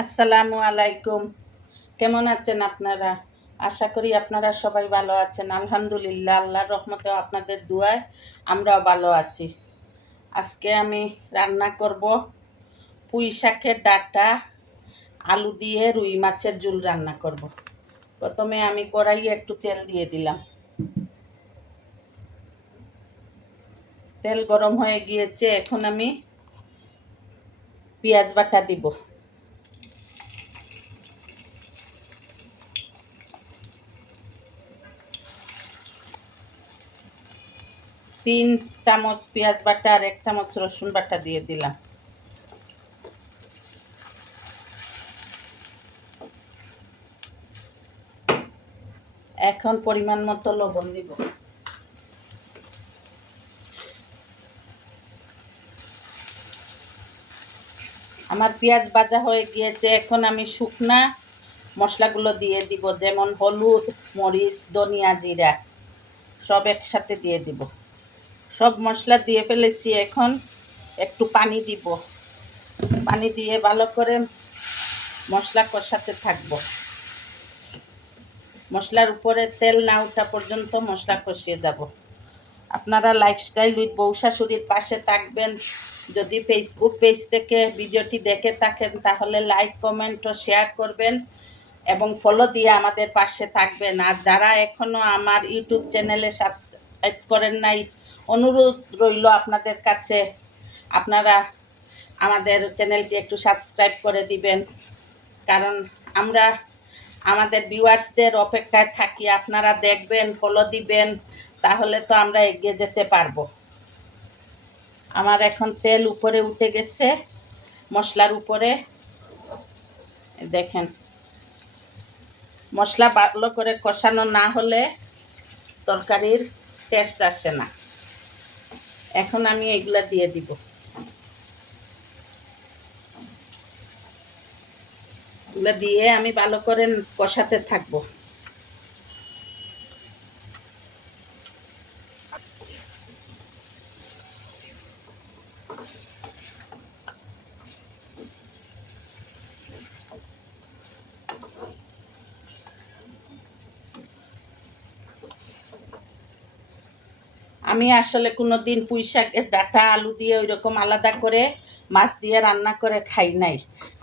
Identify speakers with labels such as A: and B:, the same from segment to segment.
A: আসসালামু আলাইকুম। কেমন আছেন আপনারা? আশা করি আপনারা সবাই ভালো আছেন। আলহামদুলিল্লাহ, আল্লাহর রহমতে আপনাদের দুয়ায় আমরাও ভালো আছি। আজকে আমি রান্না করব পুঁই শাকের ডাটা, আলু দিয়ে রুই মাছের ঝুল রান্না করব। প্রথমে আমি কড়াইয়ে একটু তেল দিয়ে দিলাম। তেল গরম হয়ে গিয়েছে, এখন আমি পেঁয়াজ বাটা দিব। তিন চামচ পেঁয়াজ বাটা আর এক চামচ রসুন বাটা দিয়ে দিলাম। এখন পরিমাণ মতো লবণ দিব। আমার পেঁয়াজ ভাজা হয়ে গিয়েছে, এখন আমি শুকনা মশলাগুলো দিয়ে দিব, যেমন হলুদ, মরিচ, ধনিয়া, জিরা, সব একসাথে দিয়ে দিব। সব মশলা দিয়ে ফেলেছি, এখন একটু পানি দিব। পানি দিয়ে ভালো করে মশলা কষাতে থাকব। মশলার উপরে তেল না ওঠা পর্যন্ত মশলা কষিয়ে যাব আপনারা লাইফস্টাইল উইথ বউ শাশুড়ির পাশে থাকবেন। যদি ফেসবুক পেজ থেকে ভিডিওটি দেখে থাকেন, তাহলে লাইক কমেন্ট ও শেয়ার করবেন এবং ফলো দিয়ে আমাদের পাশে থাকবেন। আর যারা এখনও আমার ইউটিউব চ্যানেলে সাবস্ক্রাইব করেন নাই অনুরোধ রইল আপনাদের কাছে। আপনারা আমাদের চ্যানেলটি একটু সাবস্ক্রাইব করে দিবেন। কারণ আমরা আমাদের ভিউয়ার্সদের অপেক্ষায় থাকি। আপনারা দেখবেন ফলো দিবেন, তাহলে তো আমরা এগিয়ে যেতে পারব। আমার এখন তেল উপরে উঠে গেছে, মশলার উপরে। দেখেন, মশলা ভালো করে কষানো না হলে তরকারির টেস্ট আসে না। এখন আমি এগুলা দিয়ে দিব। এগুলো দিয়ে আমি ভালো করে কষাতে থাকব। আমি আসলে কোনো দিন পুঁই শাকের ডাটা, আলু দিয়ে ওই রকম আলাদা করে মাছ দিয়ে রান্না করে খাই নাই।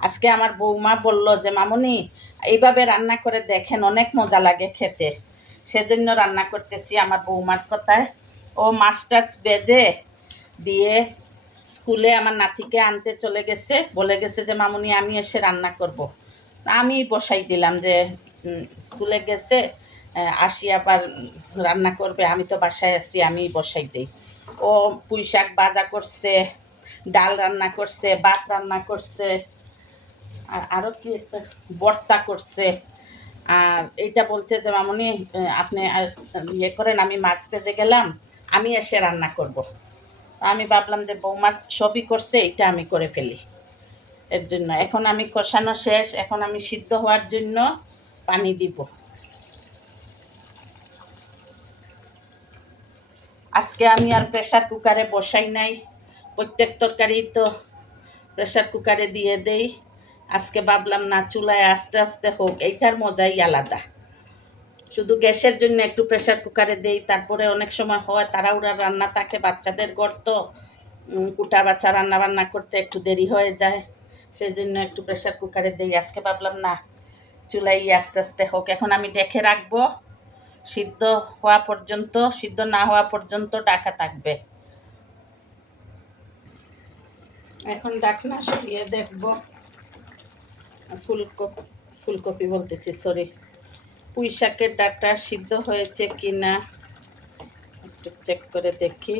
A: আজকে আমার বৌমা বলল যে, মামনি, এইভাবে রান্না করে দেখেন, অনেক মজা লাগে খেতে। সেজন্য রান্না করতেছি আমার বৌমার কথায়। ও মাছ টাছ বেজে দিয়ে স্কুলে আমার নাতিকে আনতে চলে গেছে। বলে গেছে যে, মামুনি, আমি এসে রান্না করব। আমি বসাই দিলাম যে স্কুলে গেছে আসি আবার রান্না করবে, আমি তো বাসায় আছি, আমি বসাই দিই। ও পুঁই শাক ভাজা করছে, ডাল রান্না করছে, ভাত রান্না করছে, আর আরও কি একটা ভর্তা করছে। আর এইটা বলছে যে, মামনি আপনি ইয়ে করেন, আমি মাছ ভেজে গেলাম, আমি এসে রান্না করব। আমি ভাবলাম যে, বৌমা সবই করছে এটা আমি করে ফেলি। এর জন্য এখন আমি কষানো শেষ, এখন আমি সিদ্ধ হওয়ার জন্য পানি দিব। আজকে আমি আর প্রেশার কুকারে বসাই নাই। প্রত্যেক তরকারি তো প্রেশার কুকারে দিয়ে দেই। আজকে ভাবলাম, না, চুলায় আস্তে আস্তে হোক, এইটার মজাই আলাদা। শুধু গ্যাসের জন্য একটু প্রেশার কুকারে দেই, তারপরে অনেক সময় হয় তাড়াহুড়া, রান্না থাকে, বাচ্চাদের ঘর তো কুটা বাচ্চা রান্না বান্না করতে একটু দেরি হয়ে যায় সেই জন্য একটু প্রেশার কুকারে দেই। আজকে ভাবলাম, না, চুলাই আস্তে আস্তে হোক। এখন আমি ডেকে রাখব। সিদ্ধ হওয়া পর্যন্ত, সিদ্ধ না হওয়া পর্যন্ত ডাকা থাকবে। এখন ডাকনা সরিয়ে দেখব। ফুলকপি ফুলকপি বলতেছি সরি পুঁই শাকের ডাটা সিদ্ধ হয়েছে কি না একটু চেক করে দেখি।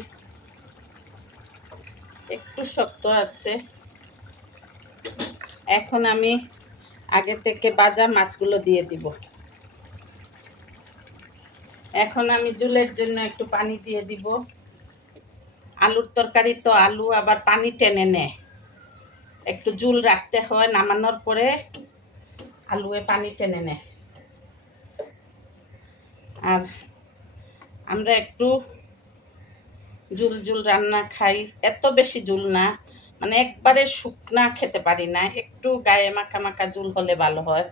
A: একটু শক্ত আছে। এখন আমি আগে থেকে বাজা মাছগুলো দিয়ে দিব। এখন আমি জুলের জন্য একটু পানি দিয়ে দিব। আলুর তরকারি তো আলু, আবার পানি টেনে নেয় একটু জুল রাখতে হয় নামানোর পরে আলুয়ে পানি টেনে নেয় আর আমরা একটু জুল জুল রান্না খাই, এত বেশি জুল না। মানে একবারে শুকনা খেতে পারি না, একটু গায়ে মাখা মাখা জুল হলে ভালো হয়।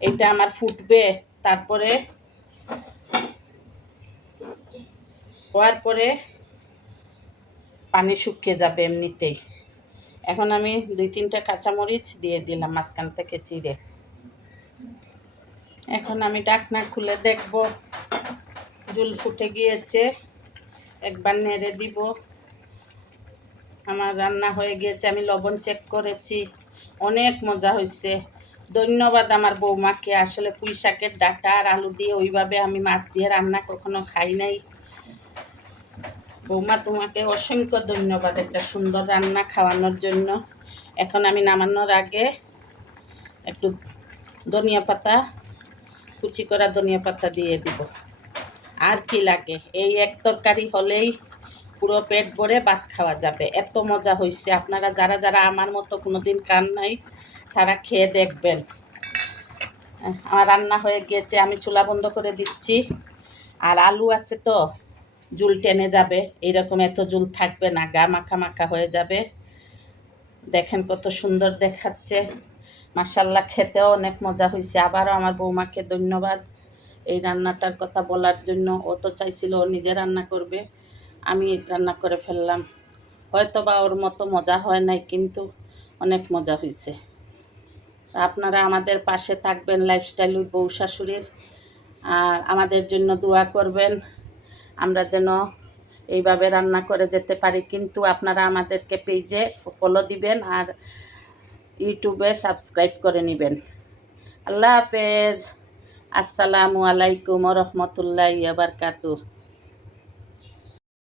A: এটা আমার ফুটবে, তারপরে হওয়ার পরে পানি শুকিয়ে যাবে এমনিতেই। এখন আমি দুই তিনটা কাঁচামরিচ দিয়ে দিলাম মাঝখান থেকে চিড়ে। এখন আমি ডাকনা খুলে দেখব। জুল ফুটে গিয়েছে, একবার নেড়ে দিব। আমার রান্না হয়ে গিয়েছে, আমি লবণ চেক করেছি। অনেক মজা হয়েছে ধন্যবাদ আমার বৌমাকে, আসলে পুঁই শাকের ডাটা আর আলু দিয়ে ওইভাবে আমি মাছ দিয়ে রান্না কখনো খাই নাই। বৌমা, তোমাকে অসংখ্য ধন্যবাদ একটা সুন্দর রান্না খাওয়ানোর জন্য। এখন আমি নামানোর আগে একটু ধনিয়া পাতা, কুচি করা ধনিয়া পাতা দিয়ে দিব। আর কি লাগে? এই এক তরকারি হলেই পুরো পেট ভরে ভাত খাওয়া যাবে। এত মজা হয়েছে আপনারা যারা যারা আমার মতো কোনো দিন কান নাই, তারা খেয়ে দেখবেন। আমার রান্না হয়ে গিয়েছে। আমি চুলা বন্ধ করে দিচ্ছি। আর আলু আছে তো? জুল টেনে যাবে। এইরকম এত জুল থাকবে না, গা মাখা মাখা হয়ে যাবে। দেখেন কত সুন্দর দেখাচ্ছে। মাসাল্লাহ খেতেও অনেক মজা হয়েছে আবারও আমার বৌমাকে ধন্যবাদ এই রান্নাটার কথা বলার জন্য। ও তো চাইছিল ও নিজে রান্না করবে। আমি রান্না করে ফেললাম। হয়তো বা ওর মতো মজা হয় নাই, কিন্তু অনেক মজা হয়েছে আপনারা আমাদের পাশে থাকবেন লাইফস্টাইল বউ শাশুড়ির। আর আমাদের জন্য দোয়া করবেন। আমরা যেন এইভাবে রান্না করে যেতে পারি। কিন্তু আপনারা আমাদেরকে পেজে ফলো দিবেন আর ইউটিউবে সাবস্ক্রাইব করে নেবেন। আল্লাহ হাফেজ। আসসালামু আলাইকুম রহমতুল্লাহ বারকাতু